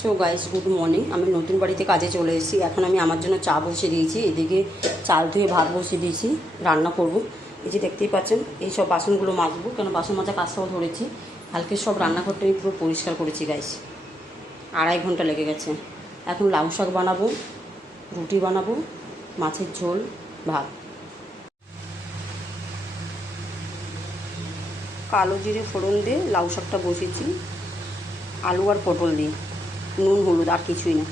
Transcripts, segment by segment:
So guys good morning আমি নতুন বাড়িতে কাজে চলে এসেছি। এখন আমি আমার জন্য চা বসিয়ে দিয়েছি। এদিকে চাল ধুয়ে ভাত বসিয়ে দিয়েছি। রান্না করব। এই যে দেখতেই পাচ্ছেন, এই সব বাসনগুলো মাজবো। কেন বাসন মাজা কাজটাও ধরেছি। কালকে সব রান্নাঘরটা আমি পুরো পরিষ্কার করেছি গাইস আড়াই ঘণ্টা লেগে গেছে। এখন লাউ শাক বানাবো, রুটি বানাবো, মাছের ঝোল, ভাত। কালো জিরে ফোড়ন দিয়ে লাউ শাকটা বসিয়েছি। আলু আর পটল দিয়ে। নুন, হলুদ আর কিছুই না।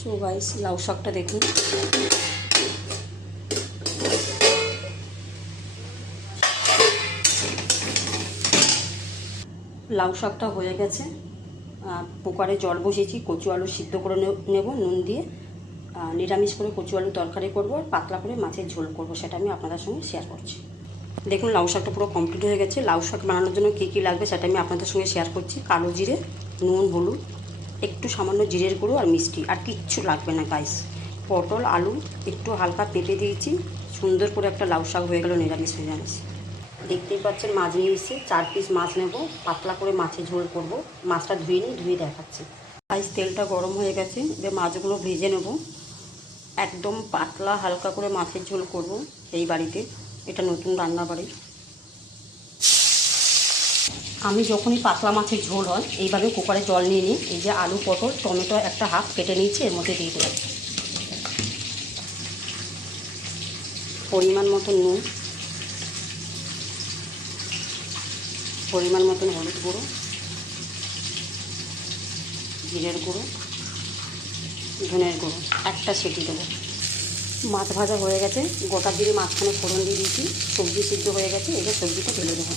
সো গাইস লাউ শাকটা দেখুন। লাউ শাকটা হয়ে গেছে। কুকারে জল বসিয়েছি, কচু আলু সিদ্ধ করে নেব নুন দিয়ে। নিরামিষ করে কচু আলু তরকারি করব আর পাতলা করে মাছের ঝোল করব, সেটা আমি আপনাদের সঙ্গে শেয়ার করছি। দেখুন, লাউ শাকটা পুরো কমপ্লিট হয়ে গেছে। লাউ শাক বানানোর জন্য কী কী লাগবে সেটা আমি আপনাদের সঙ্গে শেয়ার করছি। কালো জিরে নুন, হলুদ, একটু সামান্য জিরের গুঁড়ো আর মিষ্টি। আর কিচ্ছু লাগবে না গাইস পটল, আলু, একটু হালকা পেঁপে দিয়েছি। সুন্দর করে একটা লাউ শাক হয়ে গেল, নিরামিষ নিরামিষ দেখতেই পাচ্ছেন, মাছ নিয়ে এসেছি। চার পিস মাছ নেব। পাতলা করে মাছের ঝোল করব। মাছটা ধুয়ে নিই, ধুয়ে দেখাচ্ছি। গাইস তেলটা গরম হয়ে গেছে। এবার মাছগুলো ভেজে নেব। একদম পাতলা, হালকা করে মাছের ঝোল করব এই বাড়িতে। এটা নতুন রান্না বাড়ি আমি যখনই পাতলা মাছের ঝোল হয়, এইভাবে কুকারে জল নিয়ে নিই। এই যে আলু, পটল, টমেটো একটা হাফ কেটে নিয়েছি, এর মধ্যে দিয়ে দিলাম। পরিমাণ মতো নুন, পরিমাণ মতন হলুদ গুঁড়ো, জিরের গুঁড়ো, ধনের গুঁড়ো, একটা সিটি দেবো। মাছ ভাজা হয়ে গেছে, গোটা দিয়ে মাঝখানে ফোড়ন দিয়ে দিয়েছি, সবজি সিদ্ধ হয়ে গেছে, এবার সবজিটা ঢেলে দেবো।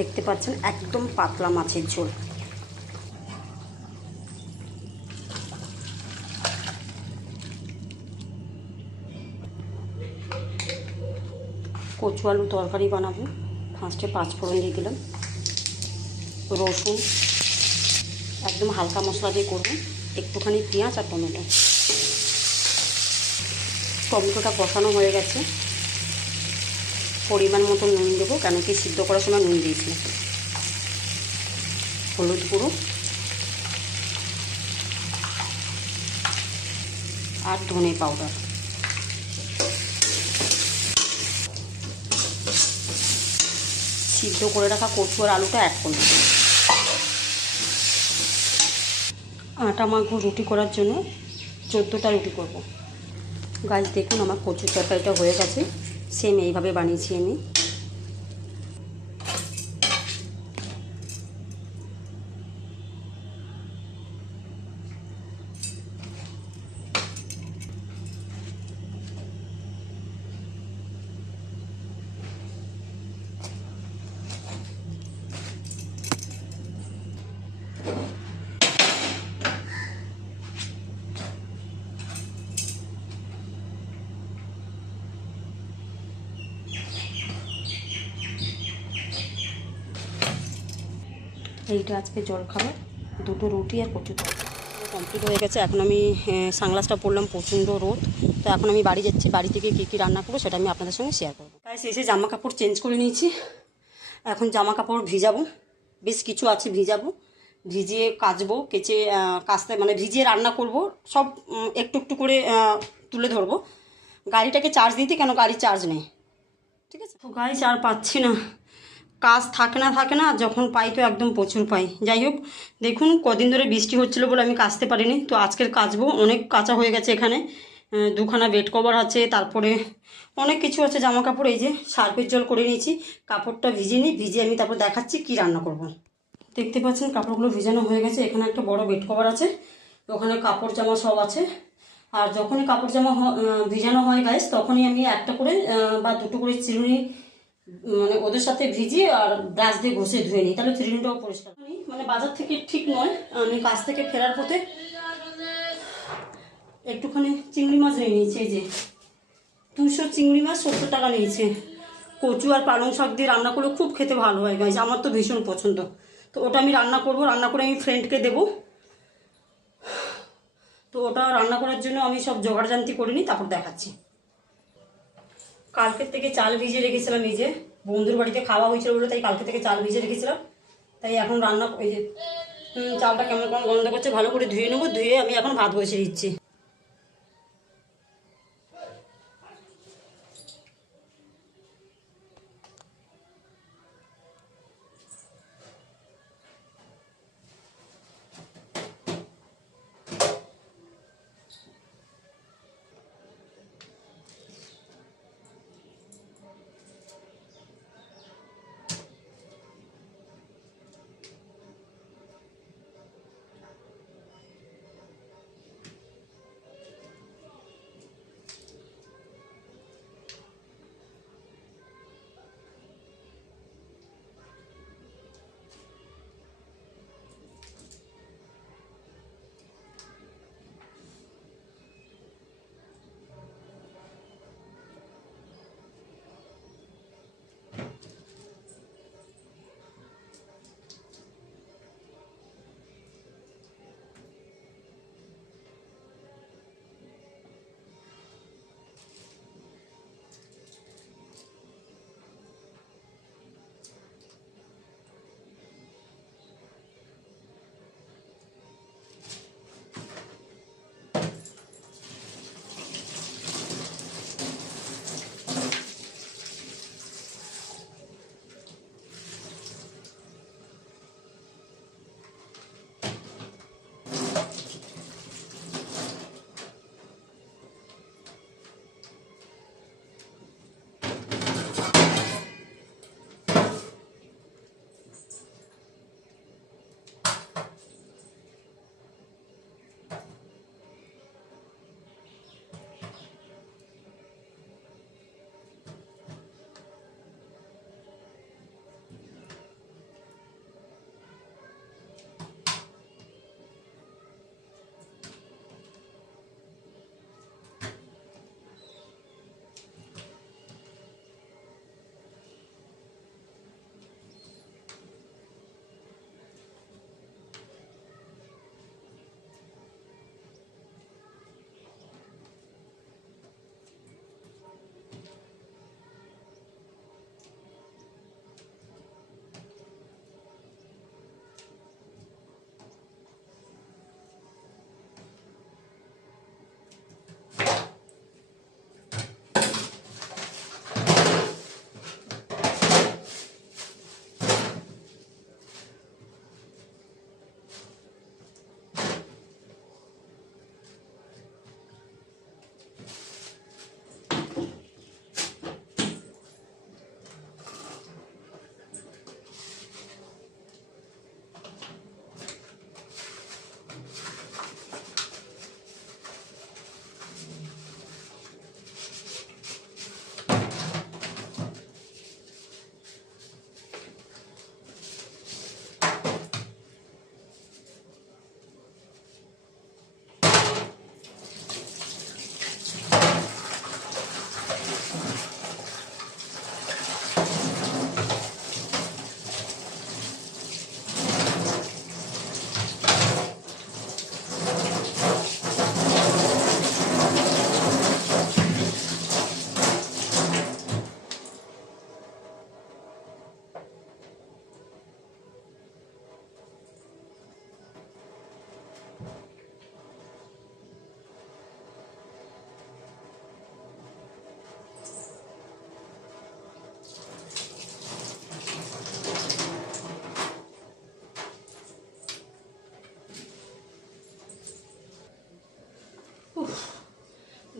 দেখতে পাচ্ছেন একদম পাতলা মাছের ঝোল। কচু আলু তরকারি বানাবো। ফার্স্টে পাঁচ ফোড়ন দিয়ে দিলাম। রসুন, একদম হালকা মশলা দিয়ে করব। একটুখানি পেঁয়াজ আর টমেটো। টমেটোটা বসানো হয়ে গেছে। পরিমাণ মতো নুন দেবো, কেন কি সিদ্ধ করার সময় নুন দিয়েছিলাম হলুদ গুঁড়ো। আর ধনে পাউডার। সিদ্ধ করে রাখা কচু আর আলুটা অ্যাড করলাম আটা মাখবো রুটি করার জন্য, চোদ্দোটা রুটি করব। গাছ দেখুন, আমার কচুর তরকারিটা হয়ে গেছে। সেম এইভাবে বানিয়েছি আমি। এইটা আজকে জল খাবার দুটো রুটি আর কচু তরকারি। কমপ্লিট হয়ে গেছে। এখন আমি সাংলাসটা পরলাম প্রচণ্ড রোদ। তো এখন আমি বাড়ি যাচ্ছি বাড়ি থেকে কী কী রান্না করব সেটা আমি আপনাদের সঙ্গে শেয়ার করব। তাই শেষে জামা কাপড় চেঞ্জ করে নিয়েছি। এখন জামা কাপড় ভিজাবো। বেশ কিছু আছে ভিজাবো। ভিজিয়ে কাচবো কেচে কাচতে মানে ভিজিয়ে রান্না করব। সব একটু একটু করে তুলে ধরবো। গাড়িটাকে চার্জ দিতে কেন গাড়ি চার্জ নেই? ঠিক আছে? তো গাড়ি চার পাচ্ছি না। কাজ থাকে না থাকে না, যখন পাই তো একদম প্রচুর পাই। যাই হোক, দেখুন কদিন ধরে বৃষ্টি হচ্ছিল বলে আমি কাচতে পারিনি, তো আজকের কাচবো অনেক কাঁচা হয়ে গেছে এখানে। দুখানা বেড কভার আছে, তারপরে অনেক কিছু আছে জামা কাপড় এই যে সার্ফের জল করে নিয়েছি, কাপড়টা ভিজিয়ে নিই, ভিজিয়ে আমি তারপর দেখাচ্ছি কি রান্না করব। দেখতে পাচ্ছেন কাপড়গুলো ভিজানো হয়ে গেছে, এখানে একটা বড় বেড কভার আছে, ওখানে কাপড় জামা সব আছে। আর যখনই কাপড় জামা ভিজানো হয় গাইস তখনই আমি একটা করে বা দুটো করে চিরুনি মানে ওদের সাথে ভিজিয়ে আর ব্রাশ দিয়ে ঘষে ধুয়ে নিই। তাহলে চিরুনিটাও পরিষ্কার। মানে বাজার থেকে ঠিক নয়, আমি কাজ থেকে ফেরার পথে একটুখানি চিংড়ি মাছ নিয়ে নিয়েছি এই যে। দুশো চিংড়ি মাছ, সত্তর টাকা নিয়েছে। কচু আর পালং শাক দিয়ে রান্না করলে খুব খেতে ভালো হয় গাইজ আমার তো ভীষণ পছন্দ। তো ওটা আমি রান্না করব, রান্না করে আমি ফ্রেন্ডকে দেবো। তো ওটা রান্না করার জন্য আমি সব জোগাড় জান্তি করে নিই, তারপর দেখাচ্ছি। কালকের থেকে চাল ভিজিয়ে রেখেছিলাম নিজে। বন্ধুর বাড়িতে খাওয়া হয়েছিল বলে তাই কালকে থেকে চাল ভিজে রেখেছিলাম। তাই এখন রান্না এই যে চালটা কেমন কেমন গন্ধ করছে, ভালো করে ধুয়ে নেব, ধুয়ে আমি এখন ভাত বসিয়ে দিচ্ছি।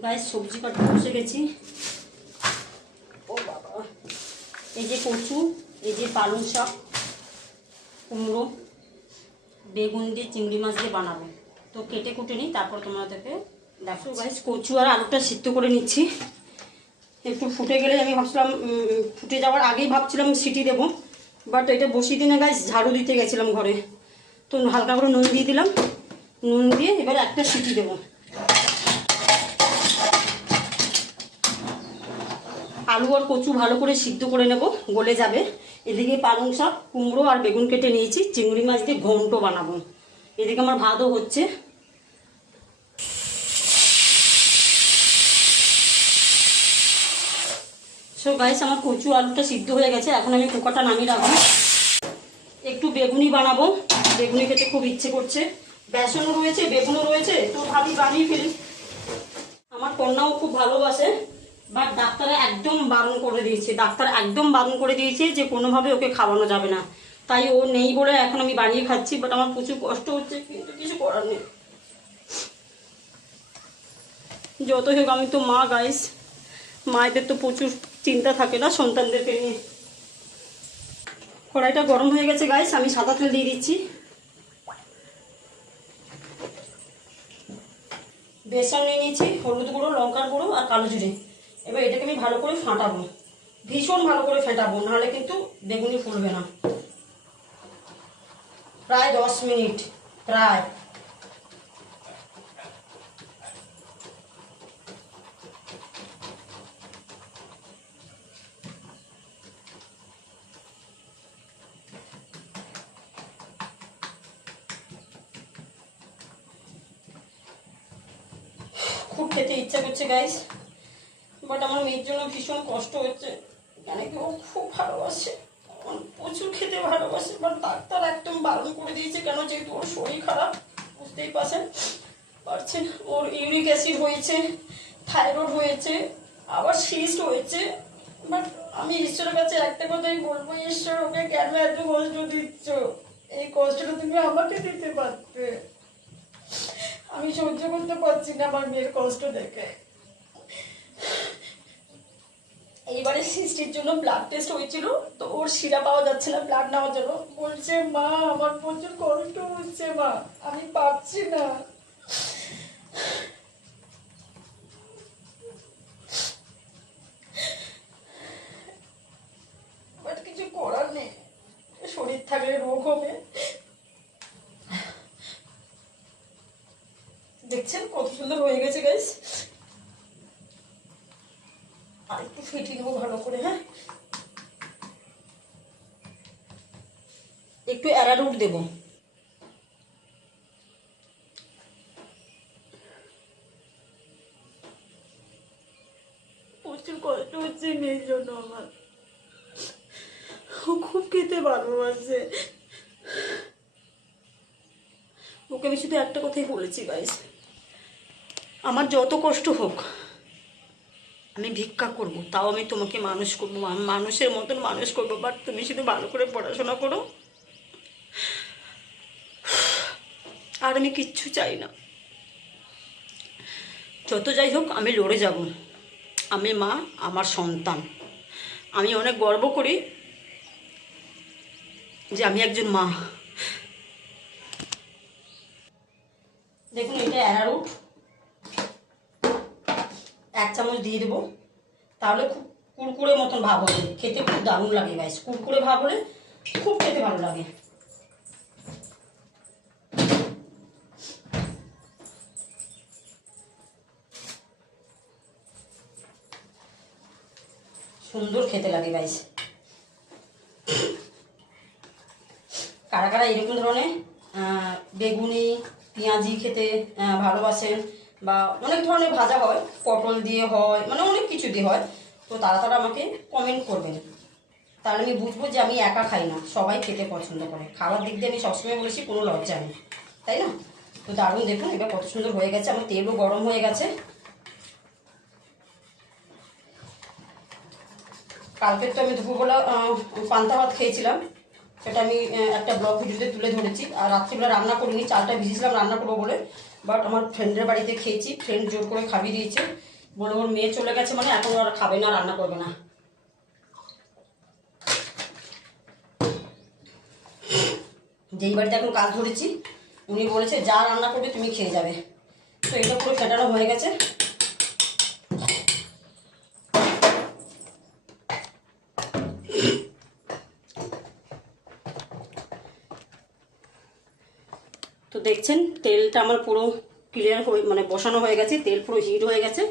গায়ে সবজি কাটতে বসে গেছি। ও বাবা। এই যে কচু, এই যে পালং শাক, কুমড়ো, বেগুন দিয়ে চিংড়ি মাছ দিয়ে বানাবো। তো কেটে কুটে নিই, তারপর তোমরা তোমাদেরকে দেখো গাইস কচু আর আলুটা সিদ্ধ করে নিচ্ছি। একটু ফুটে গেলে আমি ভাবছিলাম ফুটে যাওয়ার আগেই ভাবছিলাম সিটি দেবো। বাট এটা বসিয়ে দিনে গাছ ঝাড়ু দিতে গেছিলাম ঘরে। তো হালকা করে নুন দিয়ে দিলাম। নুন দিয়ে এবার একটা সিটি দেবো। আলু আর কচু ভালো করে সিদ্ধ করে নেব, গলে যাবে। এদিকে পালং শাক, কুমড়ো আর বেগুন কেটে নিয়েছি, চিংড়ি মাছ দিয়ে ঘন্ট বানাবো। এদিকে আমার ভাতও হচ্ছে। সো গাইস আমার কচু আলুটা সিদ্ধ হয়ে গেছে, এখন আমি কুকারটা নামিয়ে রাখব। একটু বেগুনি বানাবো, বেগুনি খেতে খুব ইচ্ছে করছে। বেসনও রয়েছে, বেগুনও রয়েছে তো ভাবি বানিয়ে ফেলি। আমার কন্যাও খুব ভালোবাসে। বাট ডাক্তারে একদম বারণ করে দিয়েছে, ডাক্তার একদম বারণ করে দিয়েছে যে কোনোভাবে ওকে খাওয়ানো যাবে না। তাই ও নেই বলে এখন আমি বানিয়ে খাচ্ছি বাট আমার প্রচুর কষ্ট হচ্ছে, কিন্তু কিছু করার নেই। যত হোক আমি তো মা গাইস মায়েদের তো প্রচুর চিন্তা থাকে না সন্তানদেরকে নিয়ে। কড়াইটা গরম হয়ে গেছে গাইস আমি সাদা তেল দিয়ে দিচ্ছি। বেসন নিয়ে নিয়েছি, হলুদ গুঁড়ো, লঙ্কার গুঁড়ো আর কালো জিরে। এবার এটাকে আমি ভালো করে ফাটাবো। ভীষণ ভালো করে ফেটাবো, নাহলে কিন্তু বেগুনি ফুলবে না। প্রায় দশ মিনিট, প্রায় খুব খেতে ইচ্ছা করছে গাইস বাট আমার মেয়ের জন্য ভীষণ কষ্ট হচ্ছে। কেন কি ও খুব ভালোবাসে। প্রচুর খেতে ভালোবাসে বাট ডাক্তার একদম বারণ করে দিয়েছে কেন যেহেতু ওর শরীর খারাপ? বুঝতেই পারছেন? পারছেন? ওর ইউরিক অ্যাসিড হয়েছে, থাইরয়েড হয়েছে, আবার সিস্ট হয়েছে। বাট আমি ঈশ্বরের কাছে একটা কথাই বলব, ঈশ্বর ওকে কেন এত কষ্ট দিচ্ছ? এই কষ্টটা তুমি আমাকে দিতে পারতে। আমি সহ্য করতে পারছি না আমার মেয়ের কষ্ট দেখে। এইবারে সৃষ্টির জন্য ব্লাড টেস্ট হয়েছিল, তো ওর শিরা পাওয়া যাচ্ছে না ব্লাড নেওয়ার জন্য। বলছে, মা, আমার প্রচুর কষ্ট হচ্ছে, মা, আমি পাচ্ছি না বাট কিছু করার নেই শরীর থাকলে রোগ হবে দেখছেন কত সুন্দর হয়ে গেছে গাইস আর একটু ফেটিয়ে দেবো ভালো করে হ্যাঁ একটু অ্যারারুট দেবো প্রচুর কষ্ট হচ্ছে মেয়ের জন্য আমার। ও খুব খেতে ভালোবাসে। ওকে আমি শুধু একটা কথাই বলেছি গাইস আমার যত কষ্ট হোক, আমি ভিক্ষা করব, তাও আমি তোমাকে মানুষ করব মানুষের মতন মানুষ করব বাট তুমি শুধু ভালো করে পড়াশোনা করো। আর আমি কিচ্ছু চাই না। যত যাই হোক, আমি লড়ে যাব। আমি মা, আমার সন্তান। আমি অনেক গর্ব করি যে আমি একজন মা। দেখুন, এটা অ্যারারুট এক চামচ দিয়ে দেবো। তাহলে খুব কুরকুরে মতন ভাব হবে। খেতে খুব দারুণ লাগে গাইস কুরকুরে ভাব হলে খুব খেতে ভালো লাগে। সুন্দর খেতে লাগে গাইস কারা কারা এরকম ধরনের বেগুনি, পেঁয়াজি খেতে ভালোবাসেন বা অনেক ধরনের ভাজা হয়, পটল দিয়ে হয় মানে অনেক কিছু দিয়ে হয়, তো তারা তারা আমাকে কমেন্ট করবেন। তাহলে আমি বুঝব যে আমি একা খাই না, সবাই খেতে পছন্দ করে। খাওয়ার দিক দিয়ে আমি সবসময় বলেছি, কোনো লজ্জা নেই, তাই না? তো দারুণ, দেখুন এটা কত সুন্দর হয়ে গেছে, আমার তেলও গরম হয়ে গেছে। কালকের তো আমি দুপুরবেলা পান্তা ভাত খেয়েছিলাম। সেটা আমি একটা ব্লগ ভিডিওতে তুলে ধরেছি। আর রাত্রিবেলা রান্না করিনি, চালটা ভিজিয়েছিলাম রান্না করব বলে। বাট আমার ফ্রেন্ডের বাড়িতে খেয়েছি ফ্রেন্ড জোর করে খাবিয়ে দিয়েছে। বলে ওর মেয়ে চলে গেছে মানে এখন আর খাবে না, রান্না করবে না। যেই বাড়িতে এখন কাজ ধরেছি, উনি বলেছে, যা রান্না করবে তুমি খেয়ে যাবে। তো এটা পুরো ফেটানো হয়ে গেছে। দেখছেন, তেলটা আমার পুরো ক্লিয়ার হয়ে মানে বসানো হয়ে গেছে, তেল পুরো হিট হয়ে গেছে।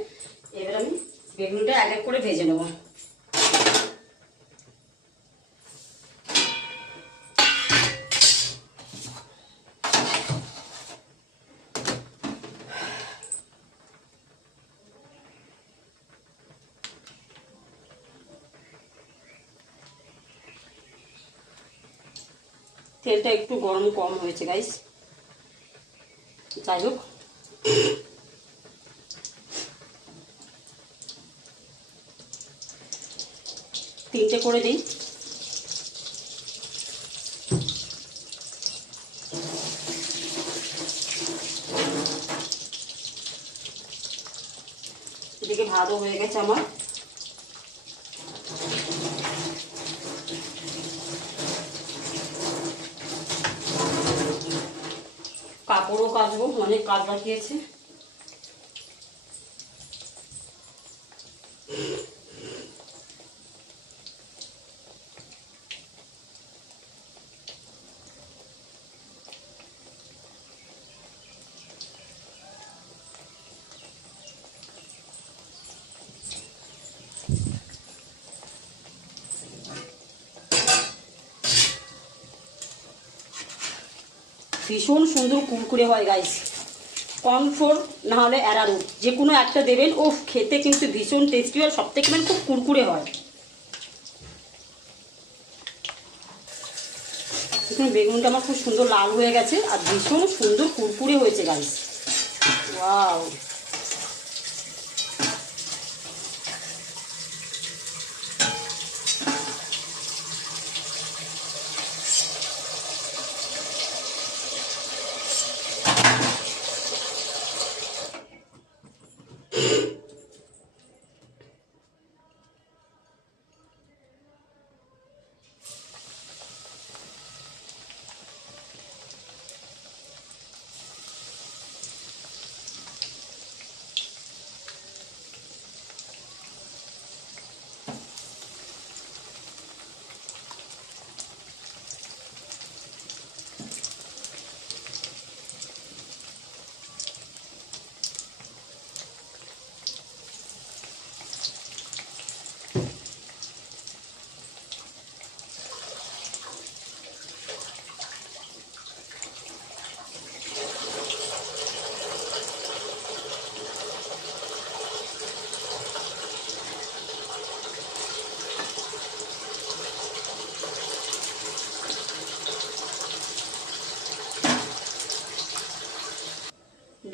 এবার আমি বেগুনটা এক এক করে ভেজে নেব। তেলটা একটু গরম কম হয়েছে গাইস যাই হোক। তিনটে করে দিই। এদিকে ভাতও হয়ে গেছে আমার। কাচবো অনেক কাজ বাকি আছে। ভীষণ সুন্দর কুরকুরে হয় গাইস কর্নফ্লোর না হলে অ্যারারুট যে কোনো একটা দেবেন ও খেতে কিন্তু ভীষণ টেস্টি হয় সব থেকে মানে খুব কুরকুরে হয়। এখানে বেগুনটা আমার খুব সুন্দর লাল হয়ে গেছে, আর ভীষণ সুন্দর কুরকুরে হয়েছে গাইস ওয়াও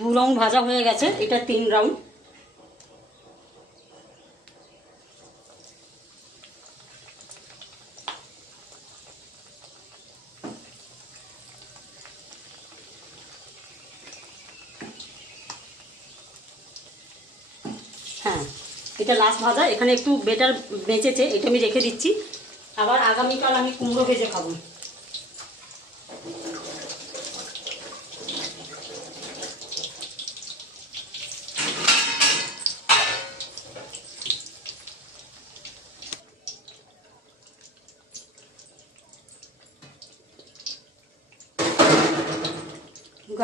দু রাউন্ড ভাজা হয়ে গেছে, এটা তিন রাউন্ড হ্যাঁ এটা লাস্ট ভাজা, এখানে একটু বেটার বেঁচেছে, এটা আমি রেখে দিচ্ছি। আবার আগামীকাল আমি কুমড়ো ভেজে খাব।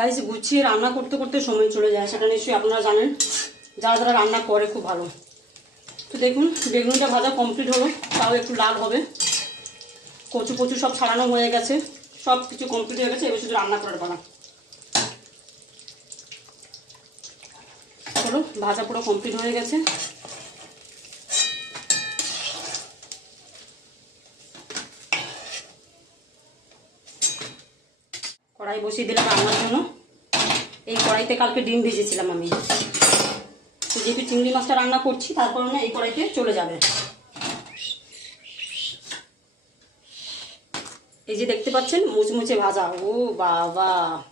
গাইজ গুছিয়ে রান্না করতে করতে সময় চলে যায় সেটা নিশ্চয়ই আপনারা জানেন, যারা যারা রান্না করে খুব ভালো। তো দেখুন, বেগুনটা ভাজা কমপ্লিট হলো, তাও একটু লাল হবে। কচু কচু সব ছাড়ানো হয়ে গেছে, সব কিছু কমপ্লিট হয়ে গেছে, এবার শুধু রান্না করার পালা। চলো, ভাজা পুরো কমপ্লিট হয়ে গেছে। কড়াই বসিয়ে দিলাম রান্নার জন্য। এই কড়াইতে কালকে ডিম ভেজেছিলাম আমি। তো যেহেতু চিংড়ি মাছটা রান্না করছি, তার কারণে এই কড়াইতে চলে যাবে। এই যে দেখতে পাচ্ছেন, মুচমুচে ভাজা। ও বাবা।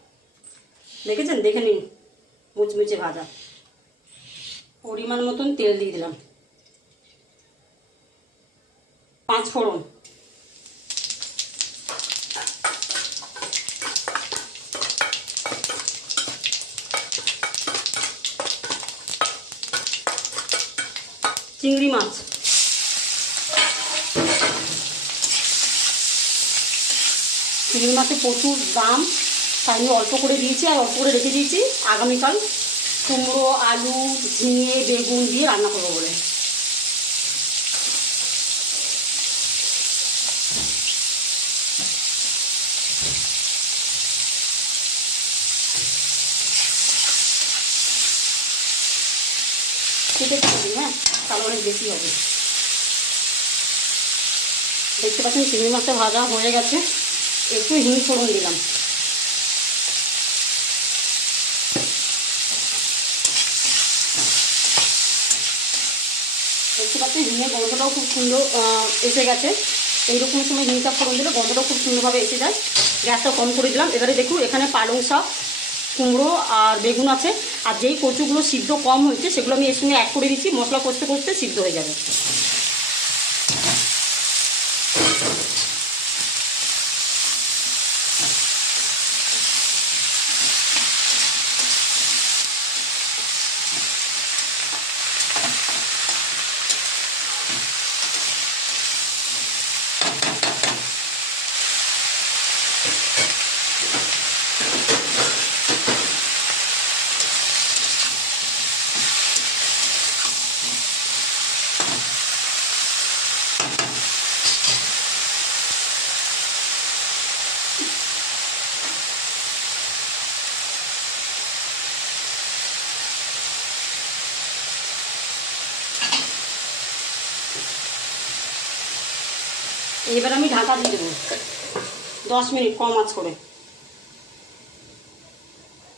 দেখেছেন? দেখে নিন। মুচমুচে ভাজা। পরিমাণ মতন তেল দিয়ে দিলাম। পাঁচ ফোড়ন। চিংড়ি মাছ। চিংড়ি মাছে প্রচুর দাম। তাই আমি অল্প করে দিয়েছি আর অল্প করে রেখে দিয়েছি। আগামীকাল কুমড়ো, আলু, ঝিঙে, বেগুন দিয়ে রান্না করব বলে কেটে কেটে দিই হ্যাঁ তাহলে অনেক বেশি হবে পাচ্ছেন চিংড়ি মাছটা ভাজা হয়ে গেছে। একটু হিং ফোড়ন দিলাম। দেখতে পাচ্ছি হিঙের গন্ধটাও খুব সুন্দর এসে গেছে। এইরকম সময় হিংটা ফোড়ন দিলে গন্ধটাও খুব সুন্দরভাবে এসে যায়। গ্যাসটা কম করে দিলাম। এবারে দেখুন, এখানে পালং শাক, কুমড়ো আর বেগুন আছে। আর যেই কচুগুলো সিদ্ধ কম হয়েছে, সেগুলো আমি এর সঙ্গে অ্যাড করে দিচ্ছি। মশলা কষতে কষতে সিদ্ধ হয়ে যাবে। এবার আমি ঢাকা দিয়ে দেবো। দশ মিনিট, কম আঁচ করে।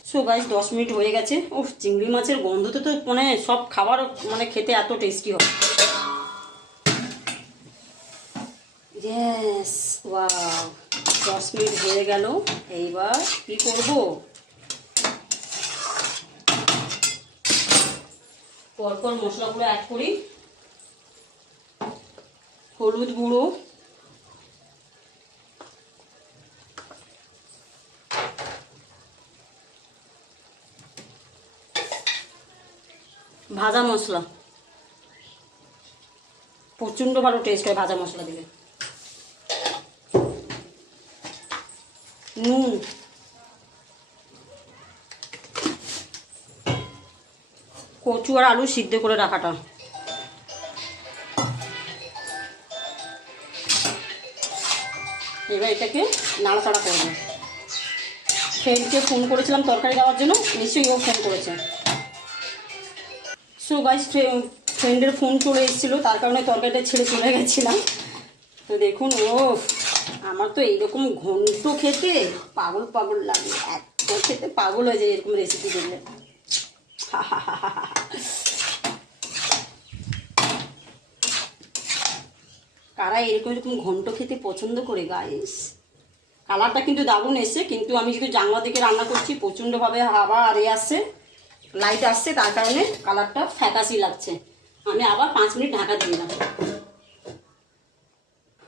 সো গাইস দশ মিনিট হয়ে গেছে। ও চিংড়ি মাছের গন্ধতে তো মানে সব খাবার মানে খেতে এত টেস্টি হবে ইয়েস ওয়াও দশ মিনিট হয়ে গেল। এইবার কি করব? পরপর মশলাগুলো অ্যাড করি। হলুদ গুঁড়ো। ভাজা মশলা। প্রচণ্ড ভালো টেস্ট হয় ভাজা মশলা দিলে। নুন। কচু আর আলু সিদ্ধ করে রাখাটা। এবার এটাকে নাড়াচাড়া করব। ফ্রেন্ডকে ফোন করেছিলাম তরকারি দেওয়ার জন্য, নিশ্চয়ই ও ফোন করেছে। সো গাইস ফ্রেন্ডের ফোন চলে এসেছিল, তার কারণে তরকারিটা ছেড়ে চলে গেছিলাম। তো দেখুন ও আমার তো এইরকম ঘন্ট খেতে পাগল পাগল লাগে। এত খেতে পাগল হয়ে যায় এরকম রেসিপি দেখলে। কারা এরকম এরকম ঘন্ট খেতে পছন্দ করে গাইস কালারটা কিন্তু দারুণ এসে কিন্তু আমি যেহেতু জানলা দিকে রান্না করছি, প্রচণ্ডভাবে হাওয়া আরে এ আসছে। লাইট আসছে, তার কারণে কালারটা ফ্যাকাসি লাগছে। আমি আবার পাঁচ মিনিট ঢাকা দিলাম।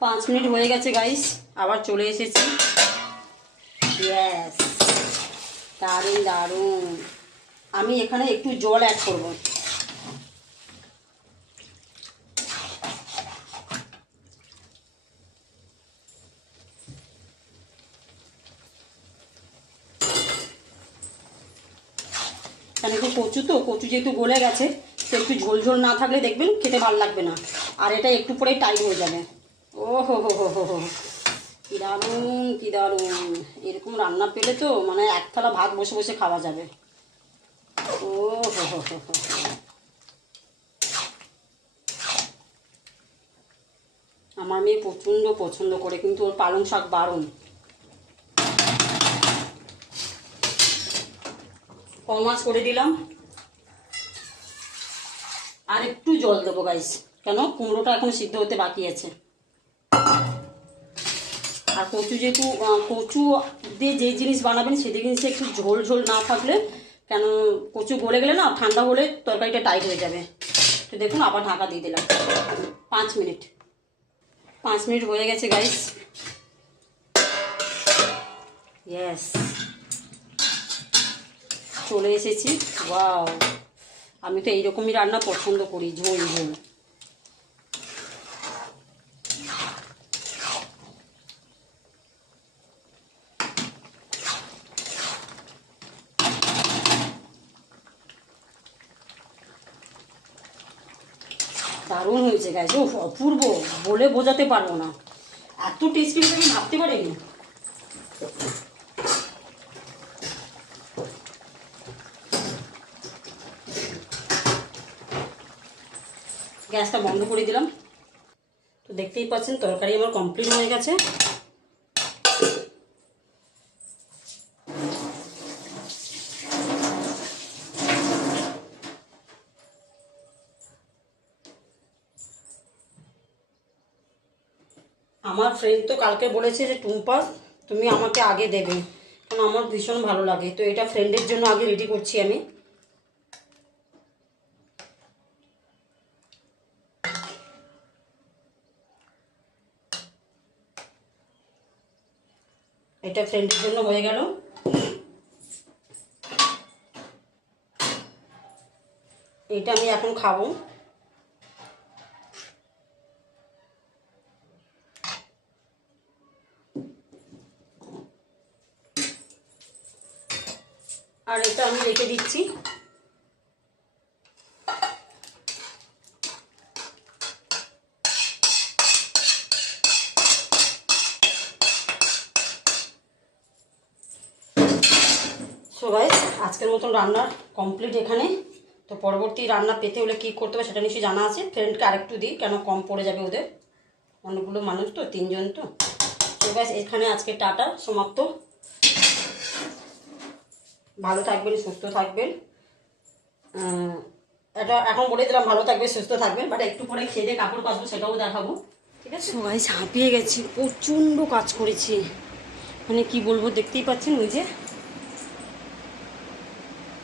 পাঁচ মিনিট হয়ে গেছে গাইস আবার চলে এসেছি। ব্যাস দারুণ দারুণ। আমি এখানে একটু জল অ্যাড করব কেন একটু কচু তো কচু যেহেতু গলে গেছে, তো একটু ঝোল ঝোল না থাকলে দেখবেন খেতে ভালো লাগবে না। আর এটা একটু পরেই টাইট হয়ে যাবে। ও হো হো হো হো কি দারুণ কি দারুণ। এরকম রান্না পেলে তো মানে এক থালা ভাত বসে বসে খাওয়া যাবে। ও হো হো হো হো। আমার মেয়ে প্রচণ্ড পছন্দ করে, কিন্তু ওর পালং শাক বারণ কম মাছ করে দিলাম। আর একটু জল দেবো গাইস কেন? কুমড়োটা এখন সিদ্ধ হতে বাকি আছে। আর কচু যেহেতু কচু দিয়ে যে জিনিস বানাবেন সেই জিনিসে একটু ঝোল ঝোল না থাকলে, কেন, কচু গলে গেলে না, ঠান্ডা হলে তরকারিটা টাইট হয়ে যাবে। তো দেখুন, আবার ঢাকা দিয়ে দিলাম। পাঁচ মিনিট। পাঁচ মিনিট হয়ে গেছে গাইস চলে এসেছি। ওয়াও আমি তো এইরকমই রান্না পছন্দ করি, ঝোল ঝোল। দারুণ হয়েছে গাইজ ও অপূর্ব, বলে বোঝাতে পারব না। এত টেস্টি আমি ভাবতে পারিনি। গ্যাসটা বন্ধ করে দিলাম। তো দেখতেই পাচ্ছেন, তরকারি আমার কমপ্লিট হয়ে গেছে। আমার ফ্রেন্ড তো কালকে বলেছে যে, টুম্পা, তুমি আমাকে আগে দেবে কারণ আমার ভীষণ ভালো লাগে। তো এটা ফ্রেন্ডের জন্য আগে রেডি করছি আমি। এটা ফ্রেন্ডের জন্য হয়ে গেল। এটা আমি এখন খাব আর এটা আমি রেখে দিচ্ছি সবাই আজকের মতন রান্না কমপ্লিট এখানে। তো পরবর্তী রান্না পেতে হলে কী করতে হবে সেটা নিশ্চয়ই জানা আছে। ফ্রেন্ডকে আরেকটু দিই, কেন কম পড়ে যাবে ওদের? অনেকগুলো মানুষ তো, তিনজন তো। তো ব্যাস, এখানে আজকে টাটা, সমাপ্ত। ভালো থাকবেন, সুস্থ থাকবেন। এটা এখন বলে দিলাম, ভালো থাকবে সুস্থ থাকবেন বাট একটু পরে খেয়ে কাপড় কাচবো, সেটাও দেখাবো। ঠিক আছে? সবাই ঝাঁপিয়ে গেছি, প্রচণ্ড কাজ করেছি। মানে কি বলব, দেখতেই পাচ্ছেন ওই যে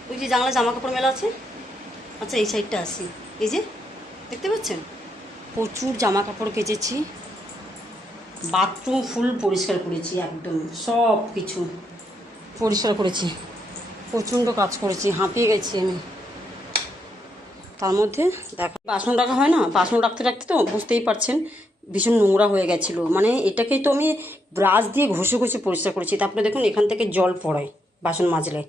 ওই যে জানলা জামা কাপড় মেলা আছে? আচ্ছা এই সাইডটা আসি এই যে, দেখতে পাচ্ছেন? প্রচুর জামা কাপড় কেচেছি। বাথরুম ফুল পরিষ্কার করেছি একদম, সব কিছু পরিষ্কার করেছি। প্রচণ্ড কাজ করেছি, হাঁপিয়ে গেছি আমি। তার মধ্যে দেখো বাসন রাখা হয় না? বাসন রাখতে রাখতে তো বুঝতেই পারছেন, ভীষণ নোংরা হয়ে গেছিল। মানে এটাকেই তো আমি ব্রাশ দিয়ে ঘষে ঘষে পরিষ্কার করেছি। তারপরে দেখুন, এখান থেকে জল পড়ে বাসন মাজলে।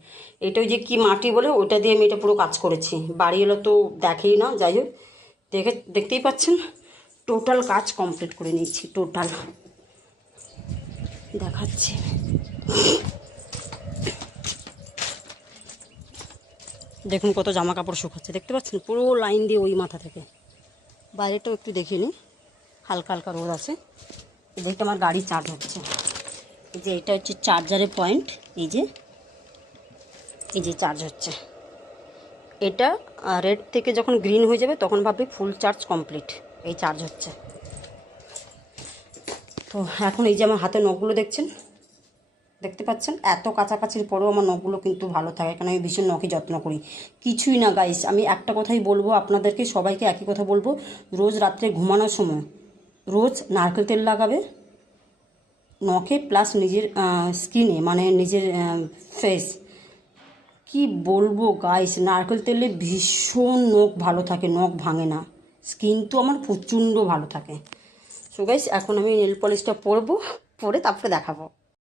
এটা ওই যে কি মাটি বলে, ওইটা দিয়ে আমি এটা পুরো কাজ করেছি। বাড়ি এলো তো দেখেই না, যাই হোক। দেখে, দেখতেই পাচ্ছেন? টোটাল কাজ কমপ্লিট করে নিচ্ছি টোটাল দেখাচ্ছি। দেখুন কত জামা কাপড় শুকাচ্ছে, দেখতে পাচ্ছেন? পুরো লাইন দিয়ে ওই মাথা থেকে। বাইরেটাও একটু দেখিয়ে নিই। হালকা হালকা রোদ আছে। এদিকটা আমার গাড়ি চার্জ হচ্ছে। যে এটা হচ্ছে চার্জারের পয়েন্ট এই যে এই যে চার্জ হচ্ছে। এটা রেড থেকে যখন গ্রিন হয়ে যাবে, তখন ভাববি ফুল চার্জ কমপ্লিট এই চার্জ হচ্ছে। তো এখন এই যে আমার হাতে নখগুলো দেখছেন? দেখতে পাচ্ছেন? এত কাছাকাছির পরেও আমার নখগুলো কিন্তু ভালো থাকে, কারণ আমি ভীষণ নখে যত্ন করি। কিছুই না গাইস আমি একটা কথাই বলব আপনাদেরকে, সবাইকে একই কথা বলব। রোজ রাত্রে ঘুমানোর সময়, রোজ নারকেল তেল লাগাবে, নখে প্লাস নিজের স্কিনে মানে নিজের ফেস কি বলব গাইস নারকেল তেলে ভীষণ নখ ভালো থাকে, নখ ভাঙে না। স্কিন তো আমার প্রচণ্ড ভালো থাকে। সো গাইস এখন আমি নেল পলিশটা পরবো, পরে তারপরে দেখাবো।